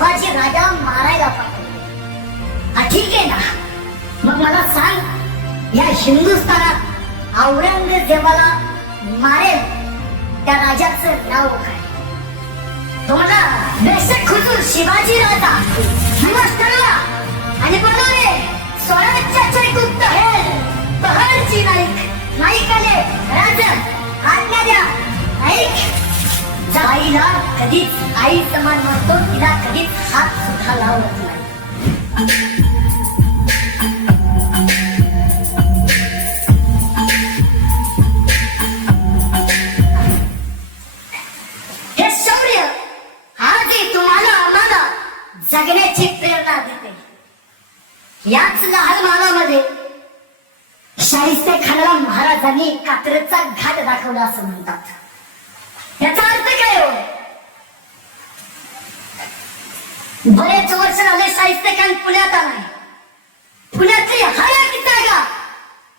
शिवाजी राजा मारायला पाठवले ठीक आहे ना? मग मला सांग या हिंदुस्थानात औरंगजेबाला मारेल त्या राजाचं नाव काय? तुम्हाला बेस्ट खुजूर शिवाजी आईला कधीच आई समान म्हणतो तिला कधीच हात सुद्धा लावत नाही. तुम्हाला जगण्याची प्रेरणा देते. याच लहान मानामध्ये शाहिस्ते खानला महाराजांनी कात्रचा घाट दाखवला असं म्हणतात. याचा अर्थ काय हो बरेच वर्ष झाले शाहिस्ते खान पुण्यात आलाय. पुण्यातली हर एक जागा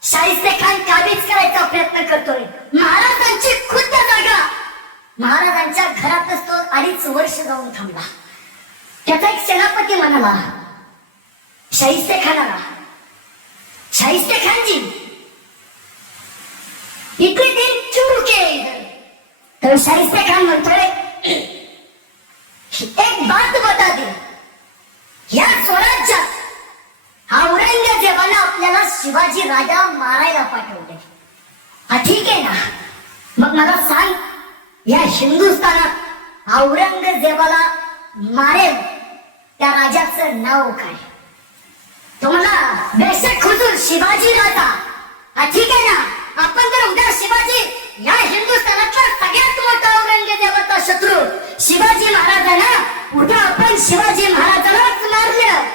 शाहिस्ते खान काबीज करायचा प्रयत्न करतोय. महाराजांची खुद्द जागा. महाराजांच्या घरातच तो अडीच वर्ष जाऊन थांबला. त्याचा एक सेनापती म्हणाला शाहिस्ते खानाला शाहिस्ते खानजी इतने दिन क्यों रुके तर शाहिस्ते खान म्हणतोय एक बात बता दे या स्वराज्यात औरंगजेबानं आपल्याला शिवाजी राजा मारायला पाठवले हा ठीक आहे ना? मग मला सांग या हिंदुस्थानात औरंगजेबाला मारेल त्या राजाचं नाव काय? तो तुम्हाला बेशक हुजूर शिवाजी राजा. हा ठीक आहे ना? आपण जर उद्या शिवाजी या हिंदुस्थानातला सगळ्यात मोठा औरंगजेबाचा शत्रू शिवाजी महाराजांना उद्या आपण शिवाजी महाराजांनाच मारलं.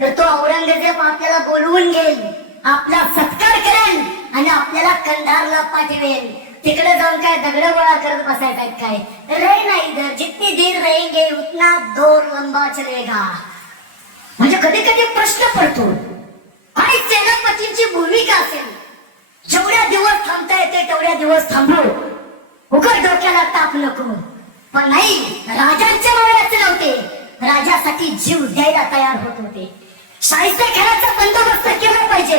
तर तो औरंगजेब आपल्याला बोलवून घेईल. आपला सत्कार करेल आणि आपल्याला कंधारला पाठवेल. तिकडे जाऊन काय दगड गोळा करत बसायचा काय? रे नाही इधर जितनी देर रहेंगे उतना दोर लंबा चलेगा. म्हणजे कधी कधी प्रश्न पडतो. आणि सेनापतींची भूमिका असेल. जेवढ्या दिवस थांबता येते तेवढ्या दिवस थांबू. उघड डोक्याला ताप नको. पण नाही राजांच्या मावळ्याचे नव्हते. राजासाठी जीव द्यायला तयार होत होते. शाहिस्ते खेळाचा बंदोबस्त केला पाहिजे.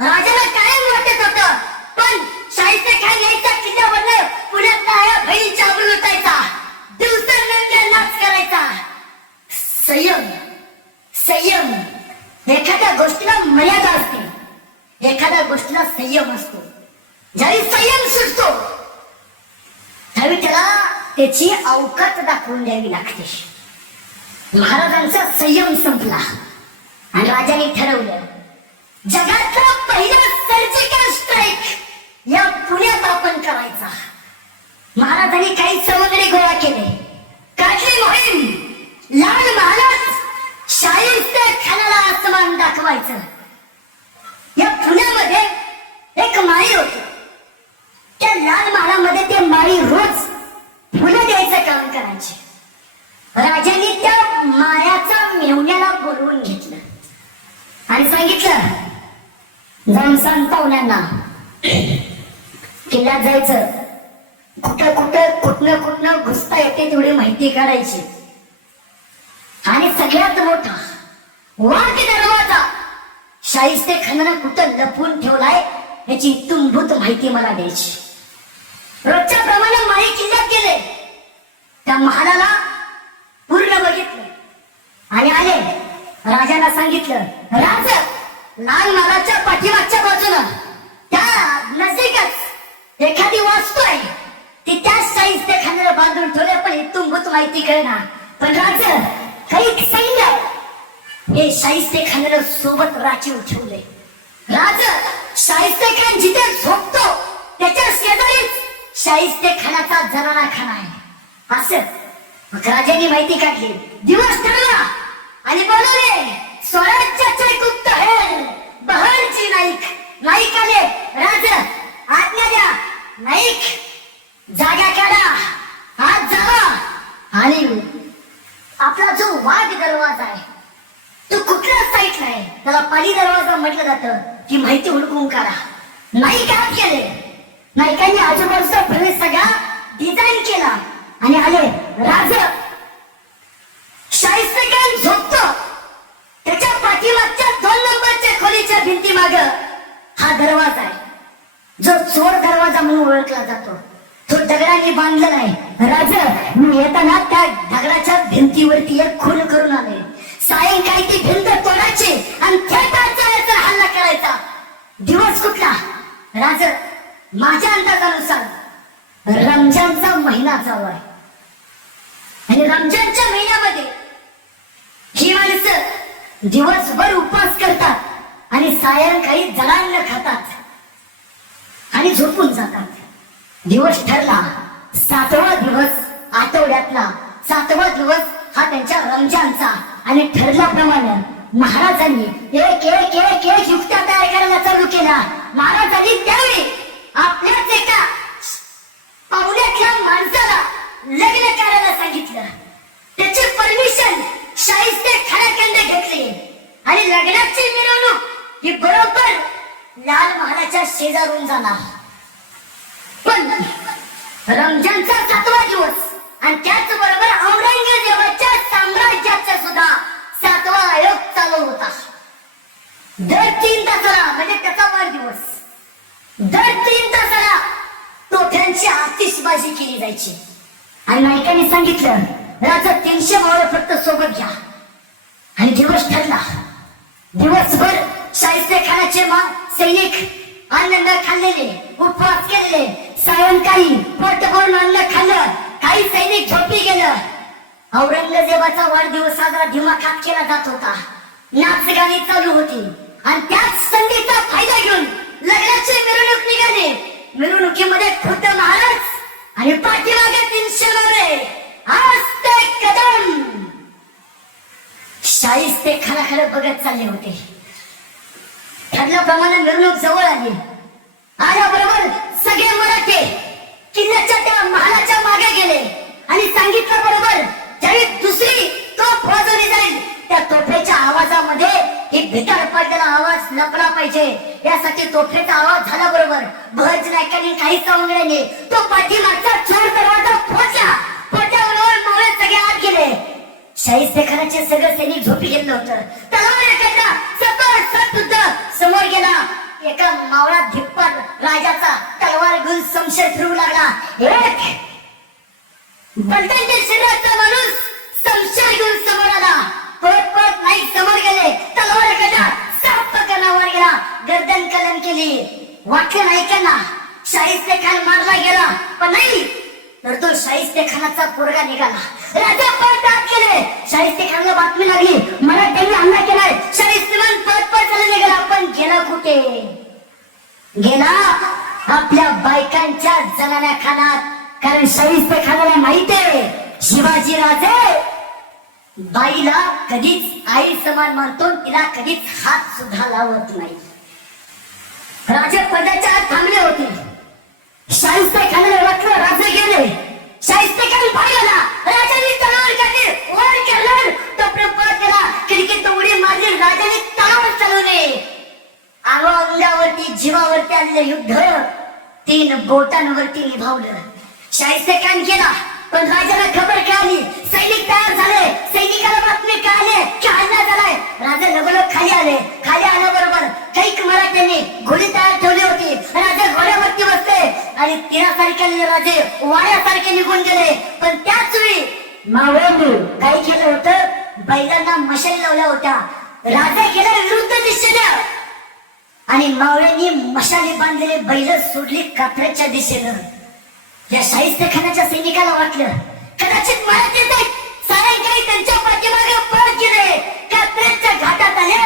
राजाला कायम वाटत होत. पण शाहिस्ते खेळ यायचा किल्ल्यावर पुण्यात आया बहिणीच्या अब्रू लुटायचा दिवसांना नाच करायचा. संयम संयम. एखाद्या गोष्टीला मर्यादा असते. एखाद्या गोष्टीला संयम असतो. ज्यावेळी संयम सुटतो त्यावेळी त्याला त्याची अवकात दाखवून द्यावी लागते. महाराजांचा संयम संपला. आणि राजाने ठरवलं जगातला पहिला सर्जिकल स्ट्राईक या पुण्यात आपण करायचा. महाराजांनी काही सवंगडी गोळा केले. काढली मोहीम लाल महाराज शाहिस्त खानाला आसमान दाखवायचं या पुण्यामध्ये एक माळी होती त्या लाल महालामध्ये ते माळी रोज फुलं द्यायचं काम करायचे राजांनी त्या माळ्याचा मेवण्याला बोलवून घेतलं आणि सांगितलं. जाऊन सांग पाहुण्यांना किल्ल्यात जायचं. कुठं कुठं कुठनं कुठनं घुसता येते तेवढी माहिती काढायची. आणि सगळ्यात मोठा वाघ दरवाजा. शाहिस्ते खानानं कुठं लपवून ठेवलाय याची तुंबूत माहिती मला द्यायची. रोजच्या प्रमाणे माळी किल्ल्यात गेले. त्या महालाला पूर्ण बघितलं. आणि आले. राजाला सांगितलं राज लाल महाराजच्या पाठीमागच्या बाजूला त्या नजीकच एखादी वास्तू आहे ती त्याच शाहिस्ते खानाला बांधून ठेवले पण इथून माहिती कळणार. पण राज काही सैन्य हे शाहिस्ते खानाला सोबत राखीव ठेवले. राज शाहिस्ते खान जिथे झोपतो त्याच्या शेजारीच शाहिस्ते खानाचा जनाना खाना आहे. असं मग राजांनी माहिती काढली. दिवस ठरला आणि बोलवले स्वराज्याचे गुप्त हे। बहरची नाईक। नाईक आले राज आज्ञा द्या। नाईक जागा काढा। आज जावा आणि आपला जो वाघ दरवाजा आहे तो कुठल्या साईट आहे. त्याला पाली दरवाजा म्हटलं जातं. की माहिती हुडकून काढा. नाईक आत गेले. नाईकांनी आजूबाजूचा प्रवेश सगळा डिझाईन केला. आणि आले. राज पाठीमागच्या दोन नंबरच्या खोलीच्या भिंती माग हा दरवाजा आहे. जो चोर दरवाजा म्हणून ओळखला जातो. तो दगडाने बांधलेला आहे. राजा मी येताना त्या दगडाच्या भिंतीवरती एक खून करून आले. सायंकाळी ती भिंत तोडायची आणि थेट हल्ला करायचा. दिवस कुठला? राज माझ्या अंदाजानुसार रमजानचा महिना चालू आहे. आणि रमजानच्या महिन्यामध्ये ही माणसं दिवसभर उपवास करतात आणि सायंकाळी जळान्न खातात आणि झोपून जातात. दिवस ठरला सातवा दिवस आठवड्यातला. सातवा दिवस हा त्यांच्या रमजानचा आणि ठरल्याप्रमाणे महाराजांनी एक एक एक एक युक्त्या तयार करायला चालू केला महाराजांनी त्यावेळी आपल्याच एका पाहुण्यातल्या माणसाला लग्न करायला सांगितलं त्याची परमिशन शाहिस्ते खऱ्याकडे घेतली आणि लग्नाची मिरवणूक ही बरोबर लाल महालाच्या शेजारून जाणार. पण रमजानचा सातवा दिवस आणि त्याच बरोबर औरंगजेबाच्या साम्राज्याचा सुद्धा सातवा आयोग चालू होता. दर तीन तासाला म्हणजे त्याचा वाढदिवस. दर तीन तासाला टोठ्यांची आतिषबाजी केली जायची. आणि नायकाने सांगितलं राजा तीनशे मावळे फक्त सोबत घ्या. आणि दिवस ठरला. दिवसभर शाहिस्ते खानाचे मा सैनिक अन्न न खाल्लेले उपवास केलेले सायंकाळी पोट भरून अन्न खाल्लं काही सैनिक झोपी गेलं. औरंगजेबाचा वाढदिवस साजरा दिमाखात केला जात होता. नाच गाणी चालू होती. आणि त्याच संधीचा फायदा घेऊन लग्नाची मिरवणूक निघाली. मिरवणुकीमध्ये खुद्द महाराज आणि पाठीमागे तीनशे मावळे आज ते कदम. शाहिस्ते खानाकडे बघत चालले होते. ठरल्याप्रमाणे मिरवणूक जवळ आली. आल्याबरोबर सगळे मराठे किल्ल्याच्या त्या महालाच्या मागे गेले. आणि सांगितलं बरोबर ज्यावेळी दुसरी तोफ वाजवली जाईल त्या तोफेच्या आवाजामध्ये ही भिकार पडलेला आवाज लपला पाहिजे. यासाठी तोफेचा आवाज झाला बरोबर. भज नायकांनी काही सवंगड्याने तो पाठीमागचा चोर दरवाजा फोडला. फोडल्याबरोबर मावळे सगळे आत गेले. शाहिस्ते खानाचे सगळे सैनिक झोपी गेलं होतं त्याला सतत समोर गेला. एका मावळा धिप्पट राजाचा तलवार घेऊन संशय फिरू लागला. एक! बलटांच्या शरीराचा माणूस संशय घेऊन समोर आला. पळत पळत नाही समोर गेले. तलवार एखादा साप कणावर गेला. गर्दन कलम केली. वाक्य नायकांना शाहिस्ते खान मारला गेला. पण नाही तर शाहिस्ते खानाचा पोरगा निघाला. राजा पळत आत शाहिस्ते खानला बातमी लागली. मराठ्यांनी हल्ला केलाय. शाहिस्तेमान पळत पळत निघाला. पण गेला कुठे? गेला आपल्या बायकांच्या जनान्या खानात. कारण शाहिस्ते खानाला माहिती आहे शिवाजी राजे बाईला कधीच आई समान मानतो तिला कधीच हात सुद्धा लावत नाही. राजे पदाच्या आत थांबले होते शाहिस्ते खानाला वाटलं राजे गेले शाहिस्ते खान पाहिला राजाने तलवार काढली वर केलं तो प्रपळ केला खिडकीत उडी मारली राजाने तलवार चालवले अंगावरती जीवावरती आलेलं युद्ध. तीन बोटांवरती निभावलं. शाहिस्ते काम केला पण राजाला खबर कळाली. सैनिक तयार झाले. सैनिकाला बातमी कळाले. की हल्ला झालाय. राजा लगोलग खाली आले. खाली आल्याबरोबर कैक मराठ्यांनी घोडी तयार ठेवली होती. राजा घोड्यावरती बसले. आणि तिळासारखे राजे वाड्यासारखे निघून गेले. पण त्याच वेळी मावळ्यांनी काय केलं होतं? बैलांना मशाली लावल्या होत्या. राजा गेला विरुद्ध दिशेनं आणि मावळ्यांनी मशाली बांधलेले बैल सोडली कात्र्याच्या दिशेनं. या शाहिस्तेखानाच्या सैनिकाला वाटलं कदाचित मला ते सायंकाळी त्यांच्या पाठीमागे पळ केले. कात्र्याच्या घाटात आले.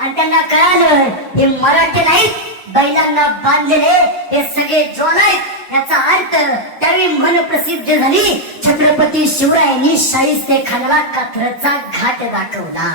आणि त्यांना कळालं हे मराठी नाहीत. बैलांना बांधलेले हे सगळे जोन आहेत. याचा अर्थ त्यावेळी मन प्रसिद्ध झाली छत्रपती शिवरायांनी शाहिस्ते खानाला कात्रचा घाट दाखवला.